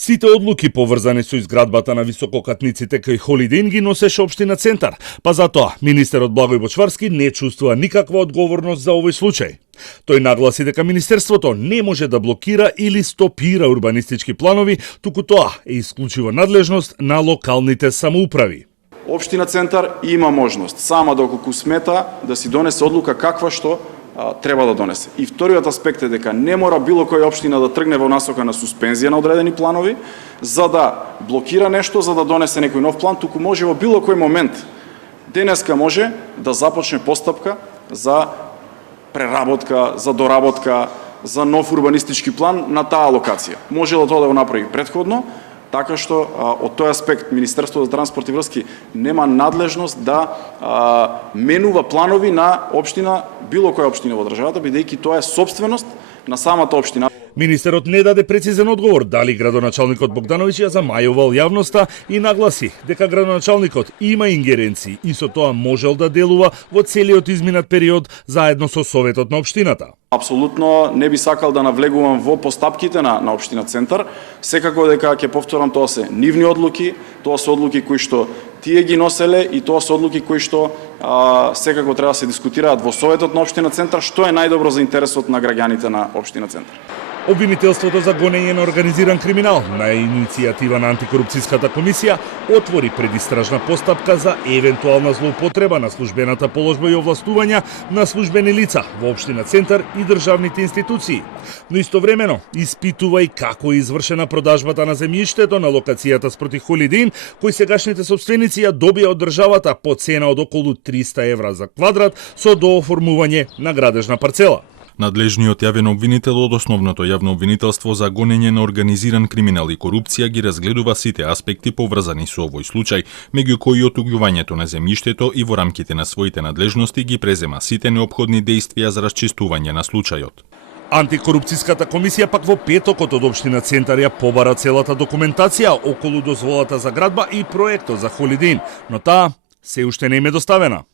Сите одлуки поврзани со изградбата на висококатниците кај Холидин ги носеше општина Центар, па затоа министерот Благој Бочварски не чувствува никаква одговорност за овој случај. Тој нагласи дека министерството не може да блокира или стопира урбанистички планови, туку тоа е исклучива надлежност на локалните самоуправи. Општина Центар има можност сама доколку смета да си донесе одлука каква што треба да донесе. И вториот аспект е дека не мора било која општина да тргне во насока на суспензија на одредени планови, за да блокира нешто, за да донесе некој нов план, туку може во било кој момент. Денеска може да започне постапка за преработка, за доработка, за нов урбанистички план на таа локација. Може да тоа да го направи претходно, така што од тој аспект Министерството за транспорт и врски нема надлежност да менува планови на општина, било која општина во државата, бидејќи тоа е собственост на самата општина. Министерот не даде прецизен одговор дали градоначалникот Богдановиќ ја замајувал јавноста и нагласи дека градоначалникот има ингеренции и со тоа можел да делува во целиот изминат период заедно со Советот на општината. Апсолутно не би сакал да навлегувам во постапките на општина Центар. Секако дека ќе повторам, тоа се нивни одлуки, тоа се одлуки кои што тие ги носеле и тоа се одлуки кои што секако треба да се дискутираат во Советот на општина Центар, што е најдобро за интересот на граѓаните на општина Центар. Обвинителството за гонење на организиран криминал на иницијатива на антикорупцијската комисија отвори предистражна постапка за евентуална злоупотреба на службената положба и овластувања на службени лица во општина Центар и државните институции. Но истовремено испитува и како е извршена продажбата на земјиштето на локацијата спроти Холидин, кој сегашните собственици ја добија од државата по цена од околу 300 евра за квадрат со дооформување на градежна парцела. Надлежниот јавен обвинител од основното јавно обвинителство за гонење на организиран криминал и корупција ги разгледува сите аспекти поврзани со овој случај, меѓу кои отуѓувањето на земјиштето и во рамките на своите надлежности ги презема сите неопходни дејствија за расчистување на случајот. Антикорупцијската комисија пак во петокот од општина Центар ја побара целата документација околу дозволата за градба и проектот за Холидин, но таа се уште не им е доставена.